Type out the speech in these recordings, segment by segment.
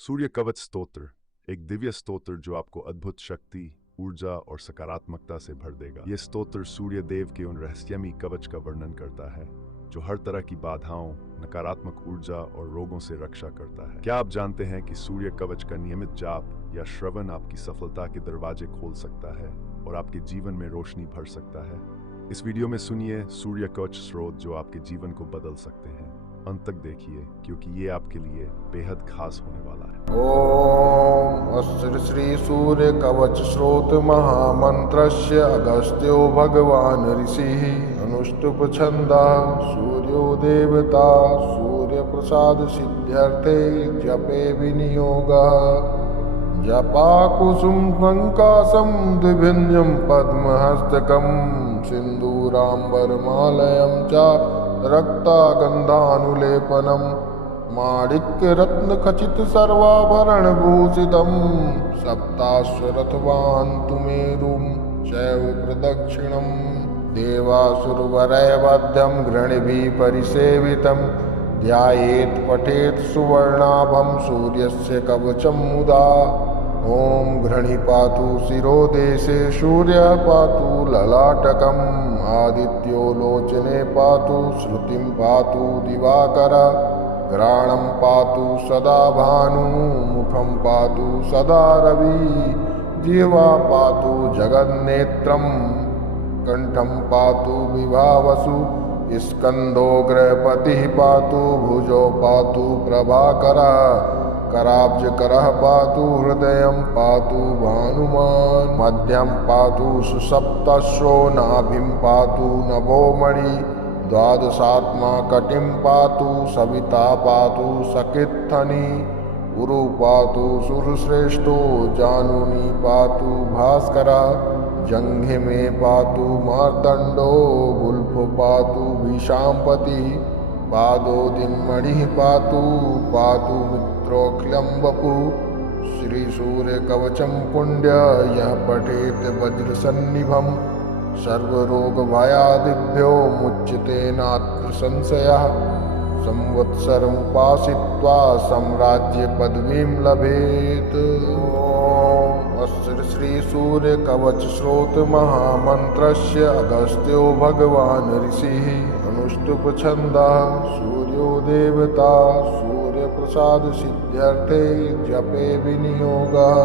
सूर्य कवच स्तोत्र एक दिव्य स्तोत्र जो आपको अद्भुत शक्ति, ऊर्जा और सकारात्मकता से भर देगा। यह स्तोत्र सूर्य देव के उन रहस्यमयी कवच का वर्णन करता है जो हर तरह की बाधाओं, नकारात्मक ऊर्जा और रोगों से रक्षा करता है। क्या आप जानते हैं कि सूर्य कवच का नियमित जाप या श्रवण आपकी सफलता के दरवाजे खोल सकता है और आपके जीवन में रोशनी भर सकता है? इस वीडियो में सुनिए सूर्य कवच स्रोत जो आपके जीवन को बदल सकते हैं। अंत तक देखिए क्योंकि ये आपके लिए बेहद खास होने वाला है। ओम अस्त्र श्री सूर्य कवच स्रोत महामंत्रस्य अगस्त्यो भगवान ऋषिः अनुष्टुप छन्दः सूर्यो देवता सूर्य प्रसाद सिद्ध्यर्थे जपे विनियोगः जपा कुसुम संकाशं द्विभिन्यं पद्महस्तकं सिन्दूराम्बरमालयं च रक्तागन्धानुलेपनं माणिक्यरत्नखचित सर्वाभरणभूषितं सप्ताश्वरथवाहन्तु मेरुं चैव प्रदक्षिणं देवासुरवरैवध्यं गृणिभिः परिसेवितं ध्यायेत् पठेत् सुवर्णाभं सूर्यस्य कवचं मुदा। ॐ घृणि पातु शिरोदेशे सूर्यः पातु ललाटकम् आदित्यो लोचने पातु श्रुतिं पातु दिवाकरः घ्राणं पातु सदा भानु मुखं पातु सदा रवि जिह्वा पातु जगन्नेत्रं कंठं पातु विभावसु स्कंदो गृहपतिः पातु भुजो पातु प्रभाकरः कराब्जकरः पातु हृदयं पातु भानुमान् मध्यं पातु सुसप्तश्रो नाभिं पातु नभोमणि द्वादशात्मा कटिं पातु सविता पातु सकित्थनि उरु पातु सुरश्रेष्ठो जानुनी पातु भास्करः जंघे पातु मार्तंडो गुल्फ पातु भीषाम्पति पादो दिन्मणिः पातु पातु मित्रोऽखिलं वपु श्री सूर्य कवचं पुण्य यः पठेत् वज्रसन्निभं सर्वरोगभयादिभ्यो मुच्यते नात्र संशयः संवत्सरमुपासित्वा सम्राज्य पदवीं लभेत्। अस्त्र श्री सूर्य कवच स्रोत महामंत्रस्य अगस्त्यो भगवान ऋषिः अनुष्टुप छन्दः सूर्यो देवता सूर्य प्रसाद सिद्ध्यर्थे जपे विनियोगः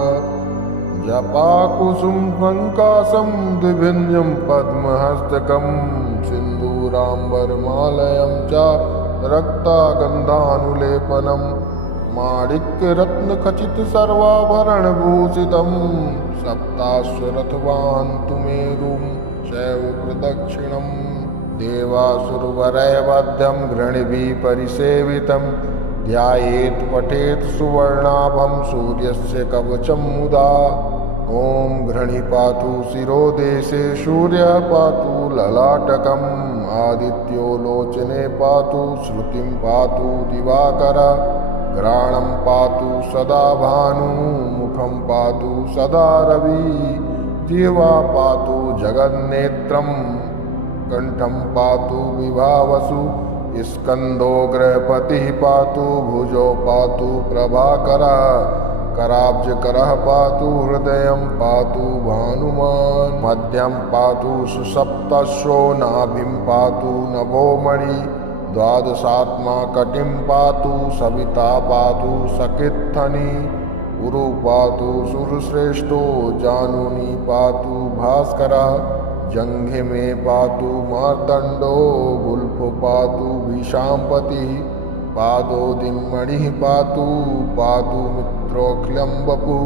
जपा कुसुम संकाशं द्विभिन्यं पद्महस्तकं सिन्दूराम्बरमालयं च रक्तागन्धानुलेपनं माणिक्यरत्नखचित सर्वाभरणभूषितं सप्ताश्वरथवाहन्तु मेरुं चैव प्रदक्षिणं देवासुरवरैवध्यं गृणिभिः परिसेवितं ध्यायेत् पठेत् सुवर्णाभं सूर्यस्य कवचं मुदा। ॐ घृणि पातु शिरोदेशे सूर्यः पातु ललाटकम् आदित्यो लोचने पातु श्रुतिं पातु दिवाकरः घ्राणं पातु सदा भानु मुखं पातु सदा रवि जिह्वा पातु जगन्नेत्रं कंठं पातु विभावसु स्कंदो गृहपतिः पातु भुजो पातु प्रभाकरः कराब्जकरः पातु हृदयं पातु भानुमान् मध्यं पातु सुसप्तश्रो नाभिं पातु नभोमणि द्वादशात्मा कटिं पातु सविता पातु सकित्थनि उरु पातु सुरश्रेष्ठो जानुनी पातु भास्करः जंघे पातु मार्तंडो गुल्फ पातु भीषाम्पतिः पादो दिन्मणिः पातु पातु मित्रोऽखिलं वपु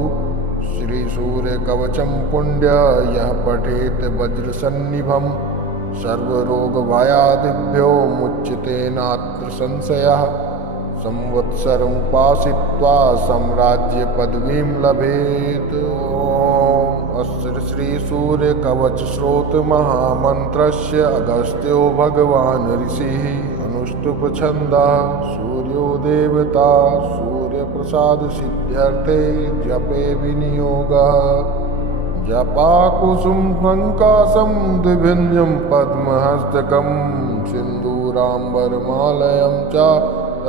श्री सूर्य कवचं पुण्य यः पठेत् वज्रसन्निभं सर्वरोगभयादिभ्यो मुच्यते नात्र संशयः संवत्सरमुपासित्वा सम्राज्य पदवीं लभेत्। अस्त्र श्री सूर्य कवच स्रोत महामंत्रस्य अगस्त्यो भगवान ऋषिः अनुष्टुप छन्दः सूर्यो देवता सूर्य प्रसाद सिद्ध्यर्थे जपे विनियोगः जपा कुसुम संकाशं द्विभिन्यं पद्महस्तकं सिन्दूराम्बरमालयं च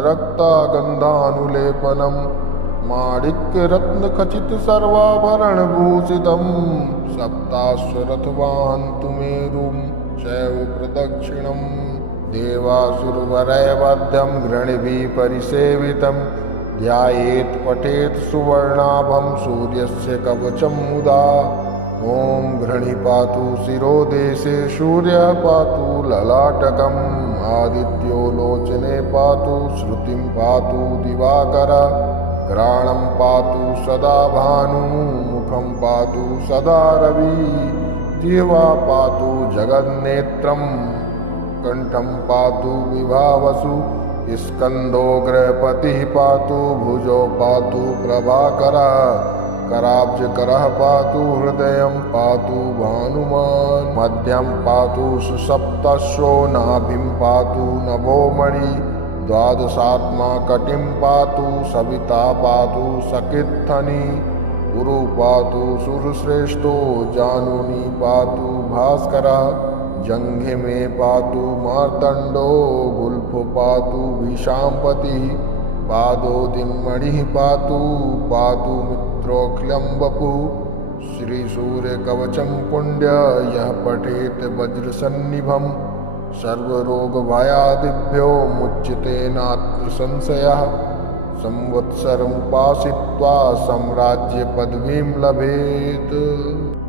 रक्तागन्धानुलेपनं माणिक्यरत्नखचित सर्वाभरणभूषितं सप्ताश्वरथवाहन्तु मेरुं चैव प्रदक्षिणम् देवासुरवरैर्वध्यं गृणिभिः परिसेवितं ध्यायेत् पठेत् सुवर्णाभं सूर्यस्य कवचं मुदा ॐ घृणि पातु शिरोदेशे सूर्यः पातु ललाटकम् आदित्यो लोचने पातु श्रुतिं पातु दिवाकर घ्राणं पातु सदा भानु मुखं पातु सदा रवि जिह्वा पातु जगन्नेत्रं कंठं पातु विभावसु स्कंदो गृहपतिः पातु भुजो पातु प्रभाकरः कराब्जकरः पातु हृदयं पातु भानुमान् मध्यं पातु सुसप्तश्रो नाभिं पातु नभोमणि द्वादशात्मा कटिं पातु सविता पातु सकित्थनि गुरु पातु सुरश्रेष्ठो जानुनी पातु भास्करः जंघे में पातु मार्तंडो गुल्फ पातु विशांपतिः पादोदिन्मणिः पातु पातु मित्रोऽखिलं वपुः श्रीसूर्यकवचं पुण्य यः पठेत् वज्रसन्निभं सर्वरोगभयादिभ्यो मुच्यते नात्र संशयः संवत्सरमुपासित्वा सम्राज्यपदवीं लभेत्।